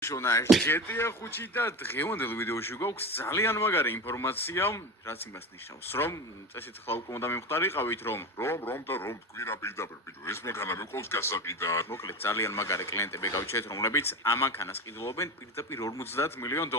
შონა GTA 5 და დღევანდელ ვიდეოში გვაქვს ძალიან მაგარი ინფორმაცია, რაც იმას ნიშნავს, რომ წესით ხლა უკვე უნდა მივხვდარიყავით, რომ თქვირა პირდაპირ ბიჭო, ეს მანქანა მეყავს გასაყიდად. მოკლედ ძალიან მაგარი კლიენტები გავჩერეთ, რომლებიც ამ მანქანას ყიდულობენ პირდაპირ $50 მილიონ.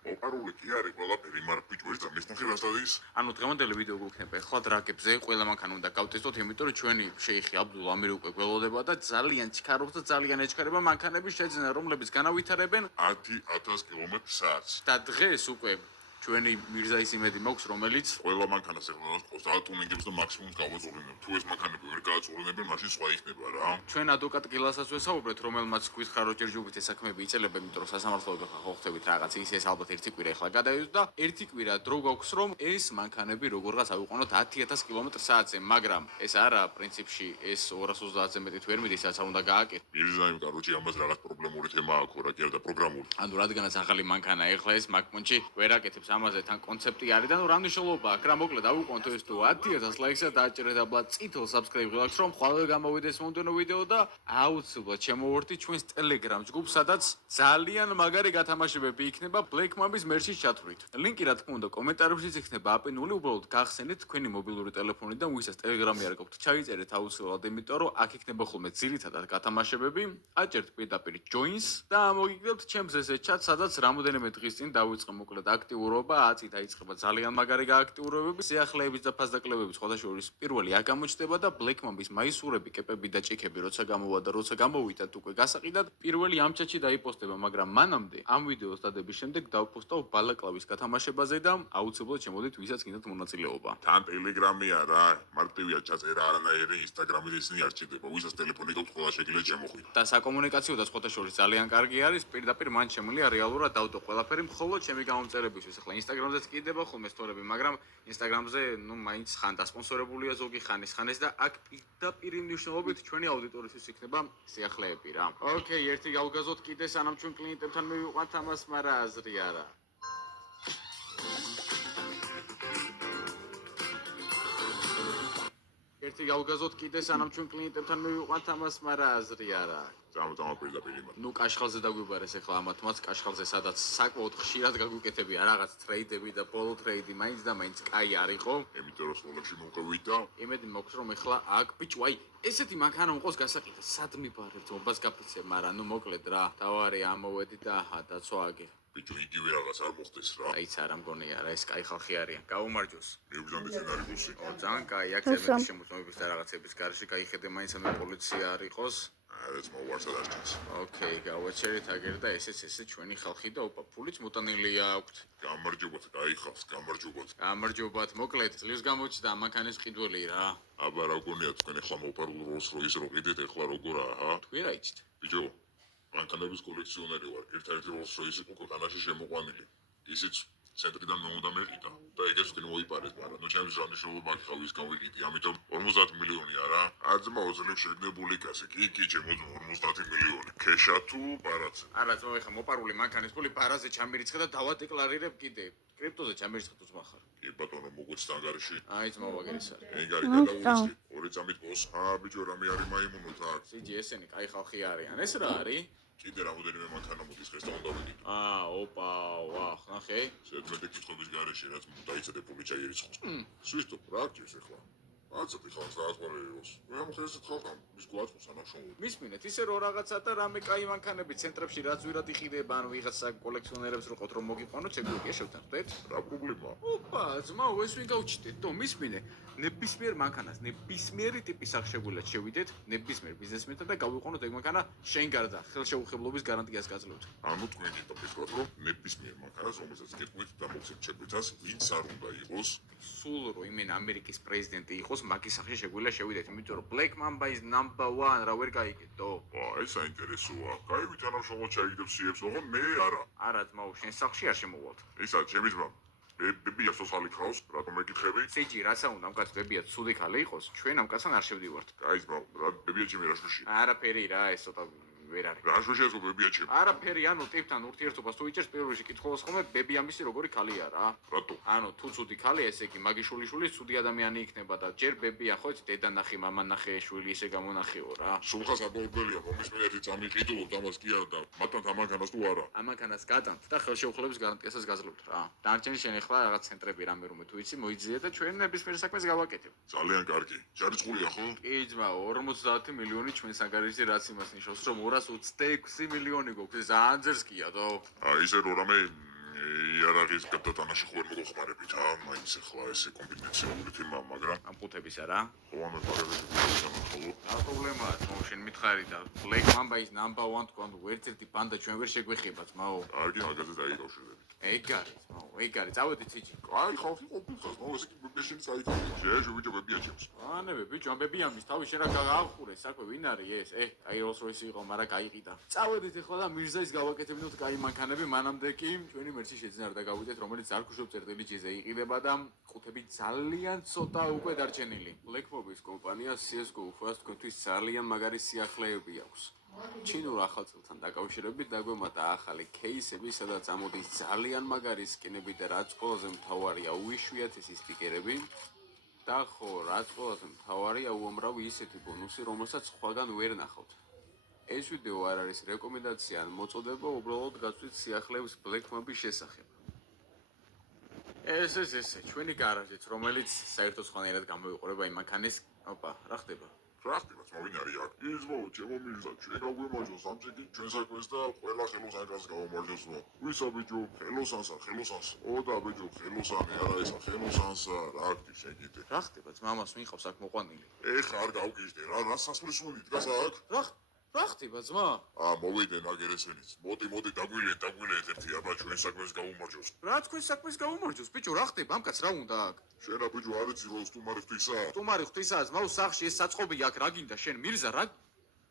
მოპარული კი არის ყველაფერი, მაგრამ ბიჭო, ეს დამესნახე რასადის? ანუ დღევანდელი ვიდეო გვექნება ახლა დრაგებზე, ყველა მანქანა უნდა გავტესტოთ, იმიტომ რომ ჩვენი შეიხი აბდულ ამირი უკვე გველოდება და ძალიან ჩქარობს და ძალიან ეჩქარება მანქანები შეძენა, რომლებიც განავითარებენ 10,000 კმ/სთ. და დღეს უკვე ჩვენი მირზაის იმედი მაქვს, რომელიც ყველა მანქანას ეხლა ყავს ატუნინგებს და მაქსიმუმს გავაწურინებ. თუ ეს მანქანები ვერ გააწურინებენ, მაშინ სხვა იქნება რა. ჩვენ ადვოკატ გილასაც ვესაუბრეთ, რომელმაც გვითხარ რომ ჯერჯერობით ეს საქმეები იწელებენ, იმიტომ რომ სასამართლოები ხო ხვდებით რაღაც ის ალბათ ერთი კვირა ახლა გადაიდო და ერთი კვირა დრო გვაქვს რომ ეს მანქანები როგორღაც ავიყვანოთ 10,000 კმ/სთ-ზე, მაგრამ ეს არა პრინციპში ეს 230-ზე მეტი თუ ვერ მიდის, რაც არ უნდა გააკეთო. მირზაიმ, კაროჩი, ამას რაღაც პრობლემური თემა აქვს რა, კი არა და პროგრამული. ანუ რადგანაც ახალი მანქანა ეხლა ეს მაკმონჩი ვერ აკეთებს ამაზე თან კონცეფტი არის და ნუ რა მნიშვნელობა აქვს რა, მოკლედ ავიყვანოთ ეს თუ 10,000 ლაიქსა დააჭერეთ აბლა წითელ subscribe გილაქვს რომ ხვალ გამოვიდეს მომდენო ვიდეო და აუცილებლად შემოვერთით ჩვენს Telegram ჯგუფს, სადაც ძალიან მაგარი გათამაშებები იქნება Black Mamba-ის მერჩის ჩათვლით. ლინკი რა თქმა უნდა კომენტარებშიც იქნება აპენული, უბრალოდ გახსენეთ თქვენი მობილური ტელეფონიდან, ვისაც Telegram-ი არ გაქვთ, ჩაიწერეთ აუცილებლად, იმიტომ რომ აქ იქნება ხოლმე ძირითადად გათამაშებები, აჭერთ პირდაპირ joins და მოგიგებთ ჩემს ესე chat, სადაც რამოდენიმე დღის წინ დავიწყე მოკლედ აქტიურობა, აწი დაიწყება ძალიან მაგარი გააქტიურებები, სიახლეების და ფასდაკლებების სხვადასხვა პირველი აქ გამოჩნდება და Black Mamba-ის მაისურები, კეპები და ჭიქები როცა გამოვა და როცა გამოვიდათ უკვე გასაყიდად, პირველი ამ chat-ში დაიპოსტება, მაგრამ მანამდე ამ ვიდეოს დადების შემდეგ დავპოსტავ ბალაკლავის გათამაშებაზე და აუცილებლად შემოდით, ვისაც გინდათ მონაწილეობა. თან Telegram-ია რა, მარტივია ჩაწერა, არანაირი Instagram-ი ისინი არ ჭირდება, ვისაც ტელეფონი გაქვს, ყველა შეგიძლიათ შემოხვიდეთ. და საკომუნიკაციო და სხვადასხვა ძალიან კარგი არის, პირდაპირ მან შემიძლია რეალურად დავდო ყველაფერი მხოლოდ ჩემი გამომწერებისთვის. ახლა Instagram-ზეც კიდება ხოლმე სტორები, მაგრამ Instagram-ზე ნუ მაინც ხან დასპონსორებულია ზოგი ხანის და აქ პირდაპირ მნიშვნელობით ჩვენი აუდიტორისთვის იქნება სიახლეები რა. ოკეი, ერთი გავგაზოთ კიდე სანამ ჩვენ კლიენტებთან მივიყვანთ ამას, მაგრამ აზრი არა. ერთი გავგაზოთ კიდე სანამ ჩვენ კლიენტებთან მივიყვანთ ამას, მაგრამ აზრი არა. წამოწამო პირდაპირ იმად. ნუ კაშხალზე დაგვიბარეს ახლა ამათმაც კაშხალზე, სადაც საკმაოდ ხშირად გაგვიკეთებია რაღაც ტრეიდები და ბოლო ტრეიდი მაინც და მაინც კაი არისო. იმიტომ რომ სულებში მოვყევით და იმედი მაქვს რომ ახლა აქ ბიჭო, აი ესეთი მანქანა მყავს გასაყიდად, სად მიბარებთ მომბას გაფიცე, მაგრამ ნუ მოკლედ რა, თავარი ამოვედი და აჰა დაცვააგე. ბიჭო, იგივე რაღაც არ მოხდეს რა. აიც არა მგონია რა, ეს კაი ხალხი არიან. გაუმარჯოს. მიგზავნე სცენარი გულში. ძალიან კაი, აქ ზემოთი შემოწმების და რაღაცების გარშე გაიხედე მაინც ამ პოლიცია არ იყოს. ეს მოვარსა დასჭირს. ოკეი, გავაჩერეთ აგერ და ესეც ჩვენი ხალხი და ოპა, ფულიც მოტანილი აქვთ. გამარჯობათ, გაიხავს, გამარჯობათ. გამარჯობათ, მოკლედ წლის გამოჩნდა ამ მანქანის ყიდველი რა. აბა რა გონია თქვენ ახლა მოპარულ Rolls-Royce რო ყიდეთ, ახლა როგორაა, ჰა? თქვი რა იცით? ბიჭო, მანქანების კოლექციონერი ვარ, ერთ-ერთი Rolls-Royce იყო ქვეყანაში შემოყვანილი. ისიც ცენტრიდან უნდა მეყიდა და ეგეც თქვენ მოიპარეთ, მაგრამ ნუ ჩემს რანიშნულობა აქ ის გავიყიდი, ამიტომ 50 მილიონი არა. აძმა უძლებს შეგნებული კასი. კი, ჩემო 50 მილიონი. ქეშა თუ პარაზე? არა, ძმა, ეხა მოპარული მანქანის ფული პარაზე ჩამირიცხე და დავადეკლარირებ კიდე. კრიპტოზე ჩამირიცხე თუ ძმა ხარ. კი ბატონო, მოგვეც თანგარიში. აი, ძმა, ვაგერის არის. ეგარი გადაუვიწყდი. ორი წამით ბოს. ბიჭო, რამე არის მაიმუნო თაკ. სიჯი, ესენი კაი ხალხი არიან. ეს რა არის? კიდე რამოდენიმე მანქანა მოდის დღეს და უნდა ვიდით. ოპა, ვახ, ნახე. ზედმეტი კითხვის გარეშე, რაც დაიცადე ფული ჩაირიცხოს. სვისტოპ, რა გჭირს ახლა? აცოდი ხალხს დაასვარეოს. მე მოხდეს ხალხთან, ის გვაწყობს ანაშაული. მისმინეთ, ისე რომ რაღაცა და რამე კაი მანქანები ცენტრებში რაც ვირად იყიდება, ან ვიღაცა კოლექციონერებს რო ყოთ რომ მოგიყვანოთ, შეგვიძლია შევთანხმდეთ. რა პრობლემაა? ოპა, ძმა, ეს ვინ გავჩიტეთ? დო, მისმინე. ნებისმიერ მანქანას, ნებისმიერი ტიპის სახ შეგვიძლია შევიდეთ, ნებისმიერ ბიზნესმენთან და გავიყვანოთ ეგ მანქანა შენ გარდა, ხელშეუხებლობის გარანტიას გაძლევთ. ანუ თქვენ გიტყვით, რომ ნებისმიერ მანქანას, რომელსაც გეტყვით და მოგცემთ შეგვიძლია, ვინც არ უნდა იყოს, სულ რომ იმენ ამერიკის პრეზიდენტი იყოს, მაგის სახში შეგვიძლია შევიდეთ, იმიტომ რომ Black Mamba is number 1, რა ვერ გაიგეთო. ეს საინტერესოა. კაი, თანამშრომლად ჩაიგდებს CFs, ოღონდ მე არა. არა, ძმაო, შენ სახში არ შემოვალთ. ისა ჩემი ძმა. ბებია სოციალი ხავს, რატომ მეკითხები? სიჯი, რაცა უნდა ამ კაცს ბებია ცუდი ხალი იყოს, ჩვენ ამ კაცთან არ შევდივართ. კაი ძმა, რა ბებია ჩემი რა შუში. არაფერი რა, ეს ცოტა ვერ არის. რა შეიძლება ბებია ჩემი? არაფერი, ანუ ტიპთან ურთიერთობას თუ იჭერს პირველ რიგში კითხულობს ხოლმე ბები ამისი როგორი ქალია რა. რატო? ანუ თუ ცუდი ქალია, ესე იგი მაგიშული ცუდი ადამიანი იქნება და ჯერ ბებია ხო იცი დედა ნახი, მამა ნახე, შვილი ისე გამონახეო რა. სულხას აბოლბელია მომის მინეთი წამიყიდულობ ამას კი არა და მათთან ამანქანას თუ არა. ამანქანას გადამთ და ხელშეუხლების გარანტიასაც გაძლევთ რა. დარჩენი შენ ახლა რაღაც ცენტრები რამე რომე თუ იცი მოიძიე და ჩვენ ნებისმიერ საქმეს გავაკეთებ. ძალიან კარგი. ჯარისყულია ხო? კი ძმა 50 მილიონი ჩვენ საგარეჯზე რაც იმას ნიშნავს რომ 226 მილიონი გვაქვს ძალიან ძერსკია თო. აი ისე რომ რამე იარაღის გადატანაში ხوار მოგხმარებით მაინც ახლა ესე კომბინაციური თემა მაგრამ ამ ხუთებისა რა. ხო ამ პარალელში გამახოლო. რა პრობლემაა თქო შენ მითხარი და Black Mamba is number 1 თქო ანუ ერთ-ერთი ბანდა ჩვენ ვერ შეგვეხება ძმაო. კარგი მაგაზე დაიკავშირებით. ეგ არის ძმაო ეგ არის წავედი ციჭი. აი ხალხი ყოფილს ნუ ესე კი ბეშინი წაიკავე. შეეჟო ვიჯო ბებია ჩემს. ანებე ბიჭო ამ ბებიამის თავი შენ რა გააყურე საქმე ვინ არის ეს? აი Rolls Royce იყო მაგრამ გაიყიდა. წავედით ახლა და მირზაის გავაკეთებინოთ კაი მანქანები მანამდე კი ჩვენი მერცი შეძინარ და გავუწეთ რომელიც ზარქუშობ წერტილი ჯიზე იყიდება და ხუთები ძალიან ცოტა უკვე დარჩენილი. Black Mamba-ის კომპანია CS:GO უშვას თქვენთვის ძალიან მაგარი სიახლეები აქვს. ჩინურ ახალწელთან დაკავშირებით დაგვემატა ახალი кейსები, სადაც ამოდის ძალიან მაგარი სკინები და რაც ყველაზე მთავარია, უიშვიათესი სტიკერები. და ხო, რაც ყველაზე მთავარია, უამრავი ისეთი ბონუსი, რომელსაც სხვაგან ვერ ნახავთ. ეს ვიდეო არ არის რეკომენდაცია ან მოწოდება, უბრალოდ გაწვით სიახლეებს Black Mamba-ის შესახებ. ეს ჩვენი გარაჟიც, რომელიც საერთოდ სხვანაირად გამოიყურება იმ მანქანის, ოპა, რა ხდება? ფრახტილაც მოვინ არის აქ. იზმო ჩემო მირზა ჩვენ გაგვემარჯოს სამწიკი ჩვენ საქმეს და ყველა ხელოსანს გავამარჯოს რომ. ვისა ბიჭო ხელოსანსა. ოდა ბიჭო ხელოსანი არა ესა ხელოსანსა რა აქ შეგიდე. რა ხდება? მამას ვინყავს აქ მოყვანილი. ეხა არ გავგიჟდე რა სასმრისუნი დგას აქ? რა ხდება ძმა? მოვიდენ აგერესენიც. მოდი დაგვილეთ ერთი აბა ჩვენ საქმეს გავუმარჯოს. რა თქვენ საქმეს გაუმარჯოს? ბიჭო რა ხდება? ამ კაცს რა უნდა აქ? შენა ბიჭო არ იცი რომ სტუმარი ღვთისაა? სტუმარი ღვთისაა, ძმაო სახში ეს საწყობია აქ რა გინდა შენ მირზა რა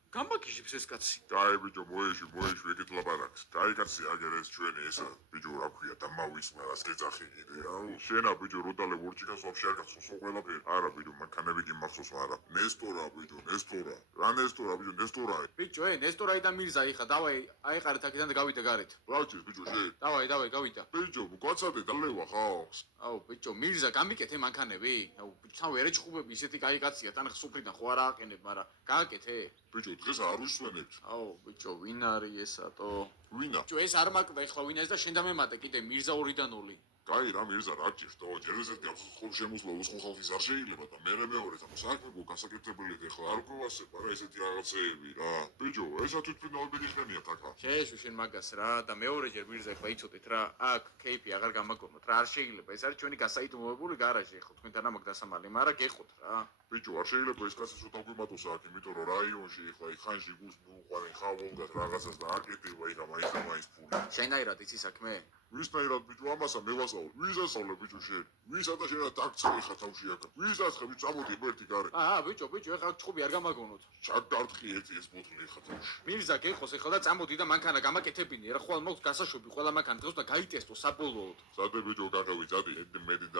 გამაგიჟებს ეს კაცი. კაი ბიჭო მოეში ეგეთ ლაპარაკს. კაი კაცი აგერეს ჩვენი ესა ბიჭო რა ქვია და მავისმა რას გეძახი კიდე აუ შენა ბიჭო როდალე ვორჩიკას ვაფშე არ გახსოვს ყველაფერი. არა ბიჭო მანქანები კი მახსოვს მაგრამ ნესტორა ბიჭო ნესტორა. რა ნესტორა ბიჭო ნესტორა. ბიჭო ნესტორაი და მირზა იხა დავაი აიყარეთ აქედან და გავიდე გარეთ. რა გჭირს ბიჭო შე? დავაი გავიდა. ბიჭო გვაცადე დალევა ხავს. აუ ბიჭო მირზა გამიკეთე მანქანები? აუ ბიჭო თან ერეჭხუბები ისეთი კაი კაცია თან სუფრიდან ხო არ ააყენებ მაგრამ გააკეთე. ბიჭო დღეს არ უსვენებთ. აუ ბიჭო ვინ არის ესატო? ვინა? ბიჭო ეს არ მაკვდა ეხლა ვინ არის და შენ დამემატე კიდე მირზა 2-დან 2. კაი რა მირზა რა გჭირს და ჯერ ესეთ გახსოვს ხომ შემოსვლა უსხო ხალხის არ შეიძლება და მე მეორეც ამ საქმე გასაკეთებელი ეხლა არ გვასებ არა ესეთი რაღაცეები რა. ბიჭო ესა თვითმფრინავები ხდენია თაკა. შეეშო შენ მაგას რა და მეორეჯერ მირზა ეხლა იცოდეთ რა აქ кейპი აღარ გამაგონოთ რა არ შეიძლება ეს არის ჩვენი გასაიდუმლოებული გარაჟი ეხლა თქვენთან ამაკ დასამალი მაგრამ გეხოთ რა. ბიჭო არ შეიძლება ეს კაცი ცოტა გვიმატოს აქ იმიტომ რომ რაიონში ეხლა ხანში გულს მოუყარე ხავოლგად რაღაცას და აკეთება იღა მაინც ფული. შენაირად იცი საქმე? ვისნაირად ბიჭო ამასა მე ვასწავლე. ვის ასწავლე ბიჭო შენ? ვისა და შენ დაგწევი ხა თავში აქ. ვის ასხე ბიჭო წამოდი ერთი გარე. ბიჭო ეხლა ჩხუბი არ გამაგონოთ. ჩაგდარტყი ეს ბოთლი ხა თავში. მირზა გეხოს ეხლა და წამოდი და მანქანა გამაკეთებინე რა ხვალ მოქვს გასაშვები ყველა მანქანა დღეს და გაიტესტო საბოლოოდ. სადე ბიჭო გაგავი წადი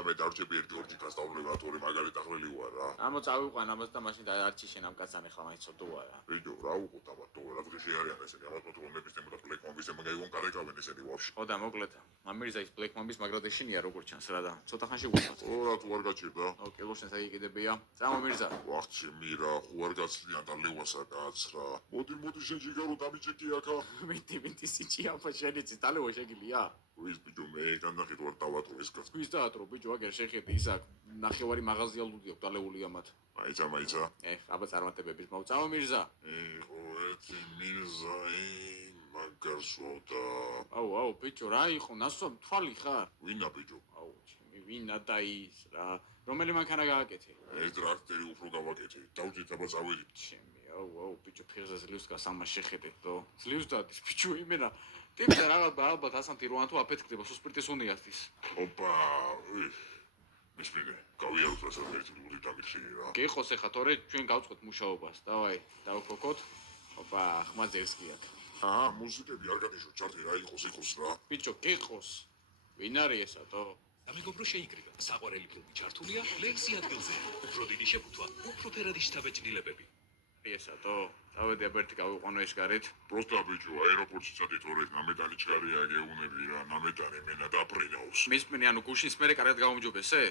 მე დარჩები ერთი ორჯიკას დავვლება თორე მაგარი ტახრელი ვარ რა. ამო წავიყვან ამას და მაშინ დაარჩი შენ ამ კაცთან ეხლა მაინც ცოდოა რა. ბიჭო რა უყოთ აბა რა დღეში არიან ესენი ამათ მოთხოვნების თემა და Black Mamba-ის თემა გაიგონ კარეკავენ ესენი ვაფშე. ხო და მოკლედ მამირზაის Black Mamba-ის მაგრადეშინია როგორც ჩანს რა და ცოტა ხანში ვუხმობთ. რა თუ არ გაჩერდა? კილოშენს აიგებია. წამო მირზა. ვახჩი მირა ხო არ გაცლიან და ლევასა კაც რა. მოდი შენ ჯიგარო დამიჭეკი აქა. მიტი სიჭი აფა შენიცი დალევა შეგილია? ვის ბიჭო მე განახეთ ვარ დავატრო ეს კაც. ვის დაატრო ბიჭო აგერ შეხედი ისა ნახევარი მაღაზია ლუდი აქვს დალეული ამათ. მაიცა. აბა წარმატებების მოწამო მირზა. ხო ერთი მირზა მაგარსვოდა. აუ ბიჭო რა იყო ნასო თვალი ხარ? ვინა ბიჭო? აუ ჩემი ვინა და ის რა რომელი მანქანა გააკეთე? ეს ტრაქტერი უფრო გავაკეთე. დავჭით აბა წავედით. ჩემი აუ ბიჭო ფეხზე ძლივს გასამა შეხედე თო. ძლივს დადის ბიჭო იმენა ტიპი ალბათ ასანთი როან თუ აფეთქდება სუსპირტის უნიასტის. ოპა მისმენე გავიაროთ ასე ერთი ლუდი დამიხსენე რა. გეხოს ეხა თორე ჩვენ გავწყვეთ მუშაობას. დავაი დავფოქოთ. ოპა ხმა ძერსკი აქ. მუსიკები არ გადიშო ჩარტი რა იყოს რა. ბიჭო გეხოს. ვინ არის ესატო? გამეგობრო შეიკრიბა. საყვარელი ფილმი ჩართულია ლენსი ადგილზე. უფრო დიდი შეფუთვა, უფრო ფერადი შთაბეჭდილებები. ესატო წავედი აბერტი გავიყვანო ეს გარეთ Просто ბიჭო, აეროპორტში წადით ორეთ ნამეტანი ჩქარია გეუნები რა, ნამეტანი მენა დაფრინავს. მისმენი ანუ გუშინს მერე კარგად გამომჯობესე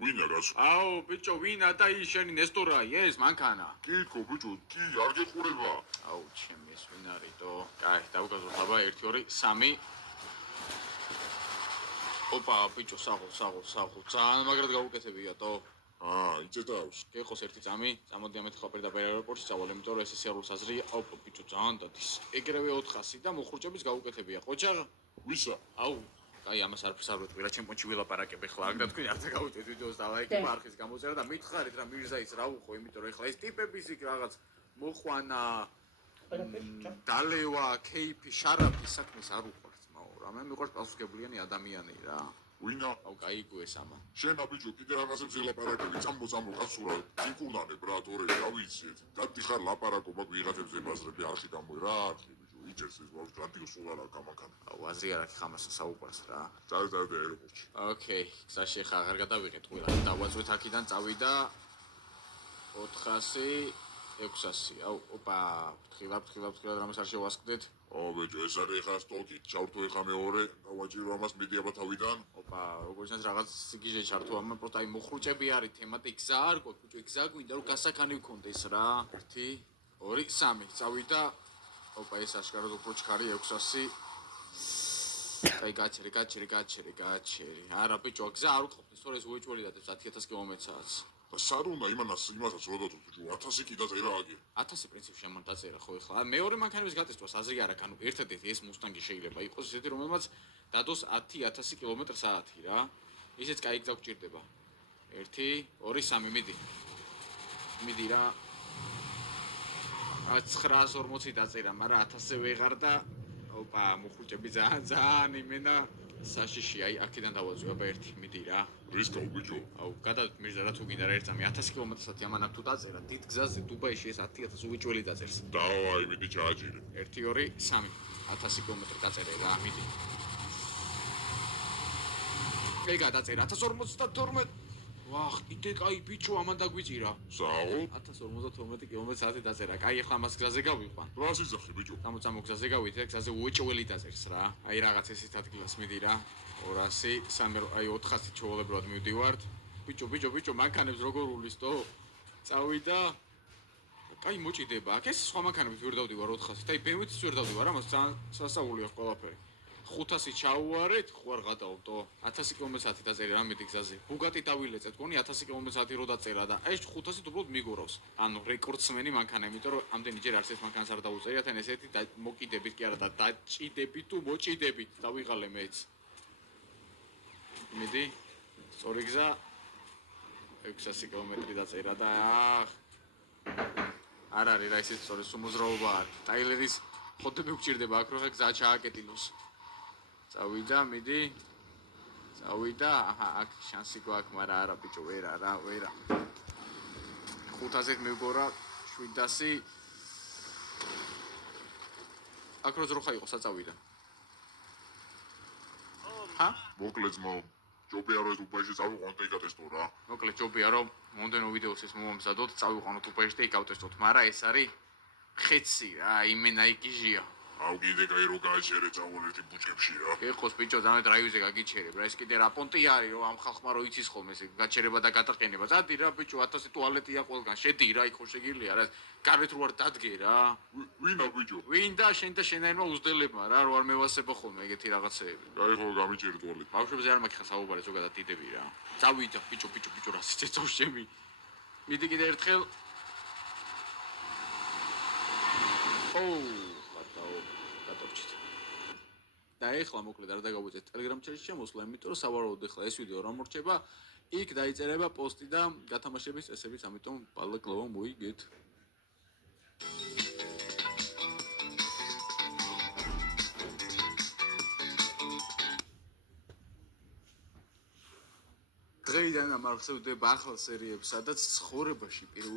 ვინა გას? აუ ბიჭო ვინა და ის შენი ნესტორაი ეს მანქანა კითხო ბიჭო, კი არ გეყურება. აუ ჩემი ეს ვინ არისო კაი დავუგაზო ხაბა 1 2 3 ოპა ბიჭო საღო ძალიან მაგრად გავუკეთებიათო იწეთავს. გეხოს ერთი წამი წამოდი ამეთ ხა პირდაპირ აეროპორტში წავალ იმიტომ რომ ეს სიარულ საზრია ოპა ბიჭო ძალიან დადის ეგრევე 400 და მოხურჭების გავუკეთებია ყოჩა ვისა? აუ აი ამას არაფერს არ ვეთქვი რა ჩემპონჩი ვილაპარაკებ ეხლა აქ და თქვენ არც გავუწევთ ვიდეოს და ლაიქი მარხის გამოწერა და მითხარით რა მირზაის რა უხო იმიტომ რომ ეხლა ეს ტიპების იქ რაღაც მოხვანა დალევა кейფი შარაფი საქმეს არ უყვართ მაო რა მე მიყვარს პასუხისმგებლიანი ადამიანი რა ვინა? აუ გაიგო ეს ამა შენ ბიჭო, კიდე რაღაცებს ელაპარაკები, წამო კაცურა, ციკურნანებ რა, თორე რა ვიცით. დადიხარ ლაპარაკო მაგ ვიღაცებს ებაზრები არხი გამო რა, არხი ბიჭო, იჭერს ეს ვარ გრანტიოს სულ არა გამანქანა. აუ აზრი არა ხამასა საუყვარს რა წავიდე აეროპორტში. ოკეი გზაში ხა აღარ გადავიღეთ ყველა დავაწვეთ აქედან წავიდა 400 600 აუ ოპა ფრთხილად რამეს არ შევასკდეთ ბიჭო, ეს არის ხა სტოკი, ჩავრთო ხა მეორე, დავაჭირო ამას მიდიაბა თავიდან. ოპა როგორც ის რაღაც სიგიჟე ჩართო ამა პროტა აი მოხრუჭები არის თემატი გზა არ გქონდა ბიჭო გზა გვინდა რომ გასაქანი ვქონდეს რა 1 2 3 წავიდა ოპა ეს აშკარად უფრო ჩქარი 600 აი გაჩერი არა ბიჭო გზა არ ვყოფდეს თორე ეს უეჭველი და 10000 კმ/სთ და სარუნა იმასაც როდოთ ბიჭო 1000 კი დაწერა აგე. 1000 პრინციპში ამან დაწერა ხო ეხლა მეორე მანქანების გატესტვას აზრი არ აქვს ანუ ერთადერთი ეს მუსტანგი შეიძლება იყოს ისეთი რომელმაც დადოს 10000 კმ/სთ რა ისეც კაი გზა გჭირდება 1 2 3 მიდი რა 940 დაწერა მაგრამ 1000 ვეღარ და ოპა მოხუჭები ძალიან იმენა საშიში აი აქედან დავაწვი აბა 1 მიდი რა რისკავ ბიჭო. აუ გადავით მირზა რა თუ გინდა რა ერთ წამი 1000 კმ/სთ ამან თუ დაწერა დიდ გზაზე დუბაიში ეს 10000 უეჭველი დაწერს დავაი მიდი ჩააჭირე. 1 2 3 1000 კმ დაწერე რა მიდი ეგა დაწერა 1052 ვახ იდე კაი ბიჭო ამან დაგვიწირა საო? 1052 კმ/სთ დაწერა კაი ახლა ამას გზაზე გავიყვან რა სიძახი ბიჭო? წამო გზაზე გავიდე გზაზე უეჭველი დაწერს რა აი რაღაც ესეთ ადგილას მიდი რა 200 3 აი 400 ჩაოლებრად მივდივართ ბიჭო მანქანებს როგორ უვლისტო წავიდა კაი მოჭიდება აქ ეს სხვა მანქანებს ვერ დავდივარ 400 აი BMW-ც ვერ დავდივარ ამას ძალიან სასაულია ყველაფერი 500 ჩაუარეთ ხوار გადავტო 1000 კმ/სთ დაწერე რამედი გზაზე ბუგატი დავილეწე თქვენი 1000 კმ/სთ რო დაწერა და ეს 500 უბრალოდ მიგორავს ანუ რეკორდსმენი მანქანა იმიტომ რომ ამდენი ჯერ არც ეს მანქანას არ დაუწერიათ ან ესეთი მოკიდებით კი არა და დაჭიდებით თუ მოჭიდებით დავიღალე მეც მიდი სწორი გზა 600 კმ დაწერა და არ არის რა ისეთ სწორი სუმოძრაობა არ ტაილერის ხოდები გჭირდება აქ რო ხა გზა ჩააკეტინოს წავიდა მიდი წავიდა აჰა აქ შანსი გვაქვს მაგრამ არა ბიჭო ვერა 500-ით მივგორა 700 აქ რო ძროხა იყო საწავიდა ჰა მოკლედ ძმაო, ჯობია რომ ეს უბაიში წავიყვანოთ და იკატესტო რა. მოკლედ ჯობია რომ მომდენო ვიდეოს ეს მომამზადოთ წავიყვანოთ უბაიში და იკავტესტოთ მაგრამ ეს არის ხეცი რა იმენა იგიჟია აუ კიდე კაი რო გააჩერე წავალ ერთი ბუჭებში რა. ეხოს ბიჭო ძალიან დრაივზე გაგიჩერებ რა ეს კიდე რა პონტი არის რომ ამ ხალხმა რო იცის ხოლმე ეს გაჩერება და გადაყენება წადი რა ბიჭო 1000 ტუალეტია ყველგან შედი რა იქ ხო შეგიძლია რა გარეთ რო არ დადგე რა ვინა ბიჭო? ვინ და შენ და შენაირმა უზდელებმა რა რო არ მევასებო ხოლმე ეგეთი რაღაცეები კაი ხო გამიჭერე ტუალეტი. ბავშვებზე არ მაქვს საუბარი ზოგადად დიდები რა წავიდა ბიჭო რა სიცეცავს ჩემი მიდი კიდე ერთხელ და ეხლა მოკლედ არ დაგავიწყეთ Telegram chat-ში შემოსვლა, იმიტომ რომ სავარაუდოდ ეხლა ეს ვიდეო რომ მორჩება, იქ დაიწერება პოსტი და გათამაშების წესებიც, ამიტომ პალეკლავა მოიგეთ. დღეიდან ამარხსევდება ახალ სერიებს, სადაც ცხოვრებაში პირველ